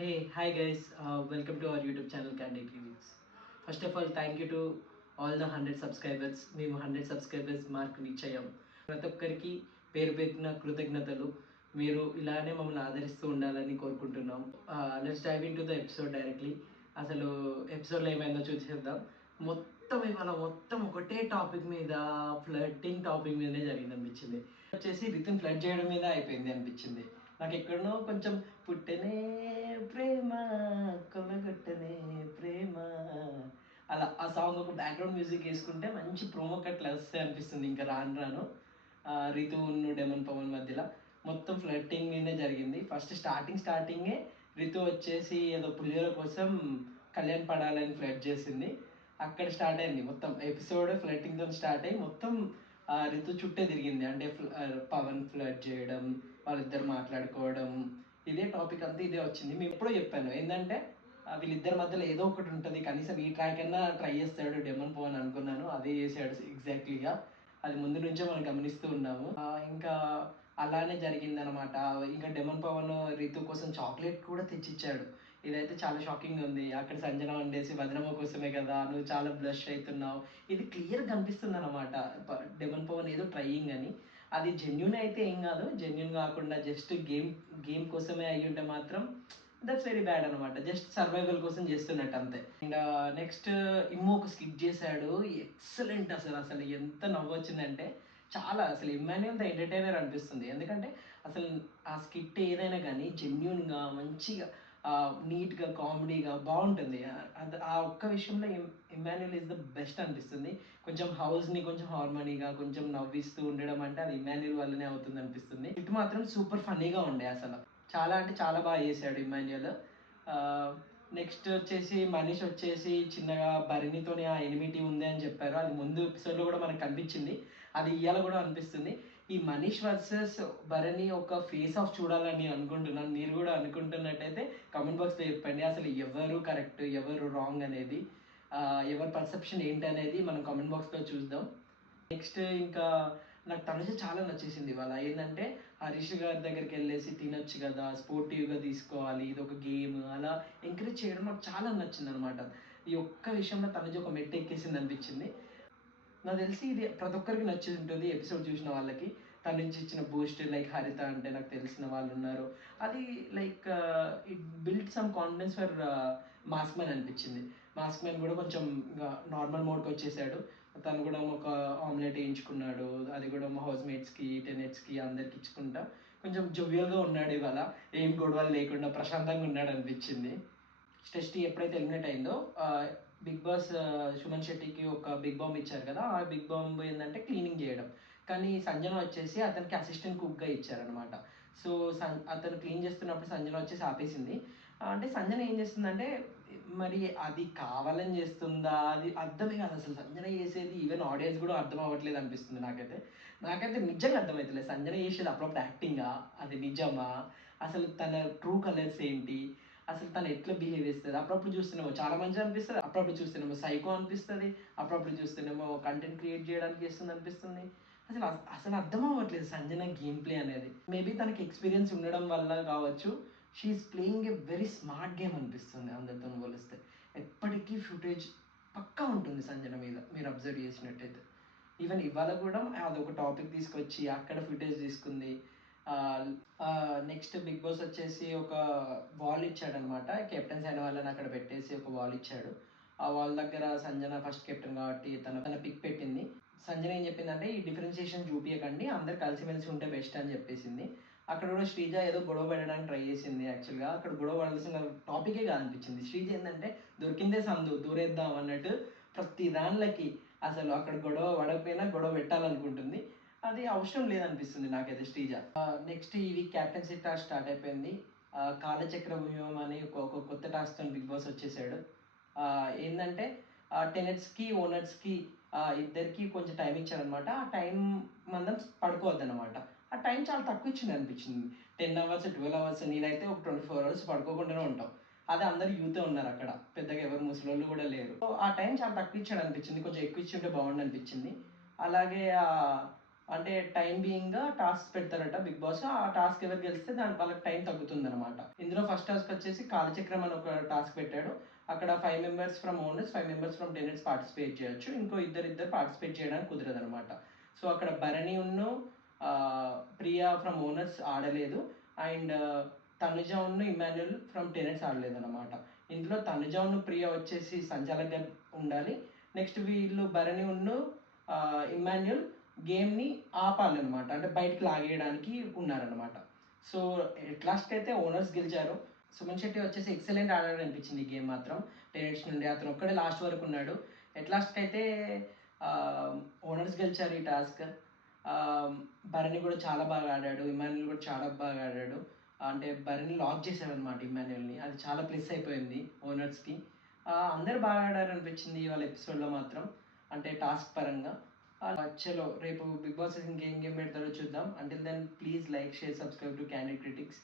Hey, hi guys, welcome to our YouTube channel Candid Reviews. First of all, thank you to all the 100 subscribers. మేము 100 subscribers mark reach అయ్యాం. ప్రతి ఒక్కరికి పేరు పెట్టిన కృతజ్ఞతలు. మీరు ఇలానే మమ్మల్ని ఆదరిస్తూ ఉండాలని కోరుకుంటున్నాం. Let's dive into the episode directly. అసలు ఎపిసోడ్లో ఏమైందో చూసేద్దాం. మొత్తం ఒకటే టాపిక్ మీద, ఫ్లర్టింగ్ టాపిక్ మీదనే జరిగింది అనిపించింది. వచ్చేసి రితన్ ఫ్లడ్ చేయడం మీద అయిపోయింది అనిపించింది. నాకు ఎక్కడనో కొంచెం పుట్టనే ప్రేమ కొలగొట్టనే ప్రేమ అలా ఆ సాంగ్ ఒక బ్యాక్గ్రౌండ్ మ్యూజిక్ వేసుకుంటే మంచి ప్రోమో కట్లు వస్తాయి అనిపిస్తుంది. ఇంకా రాను రాను రితు డెమన్ పవన్ మధ్యలో మొత్తం ఫ్లర్టింగ్ మీదే జరిగింది. ఫస్ట్ స్టార్టింగే రితు వచ్చేసి ఏదో పులిహోర కోసం కళ్యాణ్ పడాలని ఫ్లర్ట్ చేసింది. అక్కడ స్టార్ట్ అయింది మొత్తం ఎపిసోడ్. ఫ్లర్టింగ్తో స్టార్ట్ అయ్యి మొత్తం రితు చుట్టే తిరిగింది. అంటే పవన్ ఫ్లర్ట్ చేయడం, వాళ్ళిద్దరు మాట్లాడుకోవడం, ఇదే టాపిక్ అంతా ఇదే వచ్చింది. మేము ఎప్పుడో చెప్పాను ఏంటంటే వీళ్ళిద్దరి మధ్యలో ఏదో ఒకటి ఉంటుంది, కనీసం ఈ ట్రాక్ అన్నా ట్రై చేస్తాడు డెమన్ పవన్ అనుకున్నాను. అదే చేశాడు ఎగ్జాక్ట్లీగా. అది ముందు నుంచే మనం గమనిస్తూ ఉన్నాము. ఇంకా అలానే జరిగిందనమాట. ఇంకా డెమన్ పవన్ రితు కోసం చాక్లెట్ కూడా తెచ్చిచ్చాడు. ఇదైతే చాలా షాకింగ్ ఉంది. అక్కడ సంజన వండేసి వదనమ్మ కోసమే కదా, నువ్వు చాలా బ్లష్ అవుతున్నావు, ఇది క్లియర్ కనిపిస్తుంది అనమాట. డెమన్ పవన్ ఏదో ట్రయింగ్ అని. అది జెన్యున్ అయితే ఏం కాదు, జెన్యున్ కాకుండా జస్ట్ గేమ్ కోసమే అయ్యి ఉంటే మాత్రం దట్స్ వెరీ బ్యాడ్ అనమాట. జస్ట్ సర్వైవల్ కోసం చేస్తున్నట్టు అంతే. అండ్ నెక్స్ట్ ఇమ్మో ఒక స్కిట్ చేశాడు, ఎక్సలెంట్. అసలు ఎంత నవ్వు వచ్చిందంటే చాలా. అసలు ఇమ్మాన్యుయల్ ద ఎంటర్టైనర్ అనిపిస్తుంది. ఎందుకంటే అసలు ఆ స్కిట్ ఏదైనా కానీ జెన్యున్గా మంచిగా నీట్గా కామెడీగా బాగుంటుంది. ఆ ఒక్క విషయంలో ఇమ్మాన్యుయల్ ఈజ్ ద బెస్ట్ అనిపిస్తుంది. కొంచెం హౌస్ని కొంచెం హార్మోనీగా కొంచెం నవ్విస్తూ ఉండడం అంటే అది ఇమ్మాన్యుయల్ వల్లనే అవుతుంది అనిపిస్తుంది. ఇటు మాత్రం సూపర్ ఫన్నీగా ఉండే అసలు. చాలా అంటే చాలా బాగా చేశాడు ఇమ్మాన్యుయల్. నెక్స్ట్ వచ్చేసి మనీష్ వచ్చేసి చిన్నగా భరణితోనే ఆ ఎనిమిటీ ఉంది అని చెప్పారు. అది ముందు ఎపిసోడ్లో కూడా మనకు కనిపించింది, అది ఇవాళ కూడా అనిపిస్తుంది. ఈ మనీష్ వర్సెస్ భరణి ఒక ఫేస్ ఆఫ్ చూడాలని నేను అనుకుంటున్నాను. మీరు కూడా అనుకుంటున్నట్టయితే కామెంట్ బాక్స్లో చెప్పండి. అసలు ఎవరు కరెక్ట్ ఎవరు రాంగ్ అనేది, ఎవరి పర్సెప్షన్ ఏంటనేది మనం కామెంట్ బాక్స్లో చూద్దాం. నెక్స్ట్ ఇంకా నాకు తనుజ చాలా నచ్చేసింది ఇవాళ. ఏంటంటే హరీష్ గారి దగ్గరికి వెళ్ళేసి తినొచ్చు కదా, స్పోర్టివ్గా తీసుకోవాలి, ఇది ఒక గేమ్, అలా ఎంకరేజ్ చేయడం నాకు చాలా నచ్చింది అనమాట. ఈ ఒక్క విషయంలో తనుజ ఒక మెట్టు ఎక్కేసింది అనిపించింది. నాకు తెలిసి ఇది ప్రతి ఒక్కరికి నచ్చి ఉంటుంది ఎపిసోడ్ చూసిన వాళ్ళకి. తన నుంచి ఇచ్చిన బూస్ట్, లైక్ హరిత అంటే నాకు తెలిసిన వాళ్ళు ఉన్నారు, అది like it build some confidence for mask man అనిపించింది. మాస్క్ మ్యాన్ కూడా కొంచెం ఇంకా నార్మల్ మోడ్కి వచ్చేసాడు. తను కూడా ఒక ఆమ్లెట్ వేయించుకున్నాడు, అది కూడా మా హౌస్ మేట్స్కి టెనెట్స్కి అందరికి ఇచ్చుకుంటా కొంచెం జోవియల్గా ఉన్నాడు ఇవాళ. ఏం గొడవలు లేకుండా ప్రశాంతంగా ఉన్నాడు అనిపించింది. స్టెస్టీ ఎప్పుడైతే ఎలిమినేట్ అయిందో బిగ్ బాస్ సుమన్ శెట్టికి ఒక బిగ్ బాంబ్ ఇచ్చారు కదా, ఆ బిగ్ బాంబ్ ఏంటంటే క్లీనింగ్ చేయడం. కానీ సంజన వచ్చేసి అతనికి అసిస్టెంట్ కుక్గా ఇచ్చారనమాట. సో అతను క్లీన్ చేస్తున్నప్పుడు సంజన వచ్చేసి ఆపేసింది. అంటే సంజన ఏం చేస్తుందంటే మరి అది కావాలని చేస్తుందా, అది అర్థమే కాదు అసలు సంజన చేసేది. ఈవెన్ ఆడియన్స్ కూడా అర్థం అవ్వట్లేదు అనిపిస్తుంది నాకైతే నిజంగా అర్థమవుతలేదు. సంజన చేసేది అప్పుడప్పుడు యాక్టింగా, అది నిజమా, అసలు తన ట్రూ కలర్స్ ఏంటి, అసలు తను ఎట్లా బిహేవ్ చేస్తుంది. అప్పుడప్పుడు చూస్తున్నామో చాలా మంచిగా అనిపిస్తుంది, అప్పుడప్పుడు చూస్తున్నామో సైకో అనిపిస్తుంది, అప్పుడప్పుడు చూస్తున్నామో కంటెంట్ క్రియేట్ చేయడానికి చేస్తుంది అనిపిస్తుంది. అసలు అర్థం అవ్వట్లేదు సంజన గేమ్ ప్లే అనేది. మేబీ తనకి ఎక్స్పీరియన్స్ ఉండడం వల్ల కావచ్చు. She's playing a very smart game అనిపిస్తుంది అందరితో పోలిస్తే. ఎప్పటికీ ఫుటేజ్ పక్కా ఉంటుంది సంజన మీద, మీరు అబ్జర్వ్ చేసినట్టయితే. ఈవెన్ ఇవాళ కూడా అదొక టాపిక్ తీసుకొచ్చి అక్కడ ఫుటేజ్ తీసుకుంది. నెక్స్ట్ బిగ్ బాస్ వచ్చేసి ఒక వాల్ ఇచ్చాడనమాట. కెప్టెన్స్ అయిన వాళ్ళని అక్కడ పెట్టేసి ఒక వాల్ ఇచ్చాడు. ఆ వాల్ దగ్గర సంజన ఫస్ట్ కెప్టెన్ కాబట్టి తన పిక్ పెట్టింది. సంజన ఏం చెప్పిందంటే ఈ డిఫరెన్షియేషన్ చూపించకండి, అందరు కలిసిమెలిసి ఉంటే బెస్ట్ అని చెప్పేసింది. అక్కడ కూడా శ్రీజ ఏదో గొడవ పెట్టడానికి ట్రై చేసింది. యాక్చువల్గా అక్కడ గొడవ పడాల్సిన టాపికే కాదనిపించింది. శ్రీజ ఏంటంటే దొరికిందే సందు దూరేద్దాం అన్నట్టు ప్రతి దానిలకి అసలు అక్కడ గొడవ పడకపోయినా గొడవ పెట్టాలనుకుంటుంది. అది అవసరం లేదనిపిస్తుంది నాకైతే శ్రీజ. నెక్స్ట్ ఈ వీక్ క్యాప్టెన్సీ టాస్క్ స్టార్ట్ అయిపోయింది. కాలచక్ర వ్యూహం అని ఒక కొత్త టాస్క్తో బిగ్ బాస్ వచ్చేసాడు. ఏంటంటే టెనెట్స్కి ఓనర్స్కి ఇద్దరికి కొంచెం టైం ఇచ్చారనమాట. ఆ టైం మనం పడుకోవద్దనమాట. ఆ టైం చాలా తక్కువ ఇచ్చింది అనిపించింది. 10 అవర్స్ 12 అవర్స్, నేనైతే ఒక 24 అవర్స్ పడుకోకుండానే ఉంటాం. అదే అందరు యూతే ఉన్నారు అక్కడ, పెద్దగా ఎవరు ముసలోళ్ళు కూడా లేరు. సో ఆ టైం చాలా తక్కువ ఇచ్చాడు అనిపించింది, కొంచెం ఎక్కువ ఇచ్చి ఉంటే బాగుండు అనిపించింది. అలాగే అంటే టైం బీయింగ్గా టాస్క్ పెడతారట బిగ్ బాస్. ఆ టాస్క్ ఎవరు గెలిస్తే దాని వాళ్ళకి టైం తగ్గుతుంది అనమాట. ఇందులో ఫస్ట్ టాస్క్ వచ్చేసి కాలచక్రం అని ఒక టాస్క్ పెట్టాడు. అక్కడ 5 members from owners, 5 members from tenants participate చేయొచ్చు. ఇంకో ఇద్దరు పార్టిసిపేట్ చేయడానికి కుదరదు అనమాట. సో అక్కడ భరణి ఉన్ను ప్రియా ఫ్రమ్ ఓనర్స్ ఆడలేదు. అండ్ తనుజ ఉన్ను ఇమాన్యుల్ ఫ్రమ్ టెనెంట్స్ ఆడలేదు అనమాట. ఇందులో తనుజ ఉన్ను ప్రియా వచ్చేసి సంచాలకుగా ఉండాలి. నెక్స్ట్ వీళ్ళు భరణి ఉన్ను ఇమాన్యుల్ గేమ్ని ఆపాలన్నమాట, అంటే బయటకు లాగేయడానికి ఉన్నారనమాట. సో ఎట్ లాస్ట్కి అయితే ఓనర్స్ గెలిచారు. సుమన్ శెట్టి వచ్చేసి ఎక్సలెంట్ ఆడాడు అనిపించింది ఈ గేమ్ మాత్రం. టెనెంట్స్ నుండి అతను ఒక్కడే లాస్ట్ వరకు ఉన్నాడు. ఎట్ లాస్ట్కి అయితే ఓనర్స్ గెలిచారు ఈ టాస్క్. భరణి కూడా చాలా బాగా ఆడాడు, ఇమాన్యుల్ కూడా చాలా బాగా ఆడాడు. అంటే భరణి లాక్ చేశారనమాట ఇమాన్యుల్ని, అది చాలా ప్లస్ అయిపోయింది ఓనర్స్కి. అందరు బాగా ఆడారు అనిపించింది వాళ్ళ ఎపిసోడ్లో మాత్రం, అంటే టాస్క్ పరంగా. చలో రేపు బిగ్ బాస్ ఇంకేం గేమ్ పెడతారో చూద్దాం. Until then please like, share, subscribe to candid critics.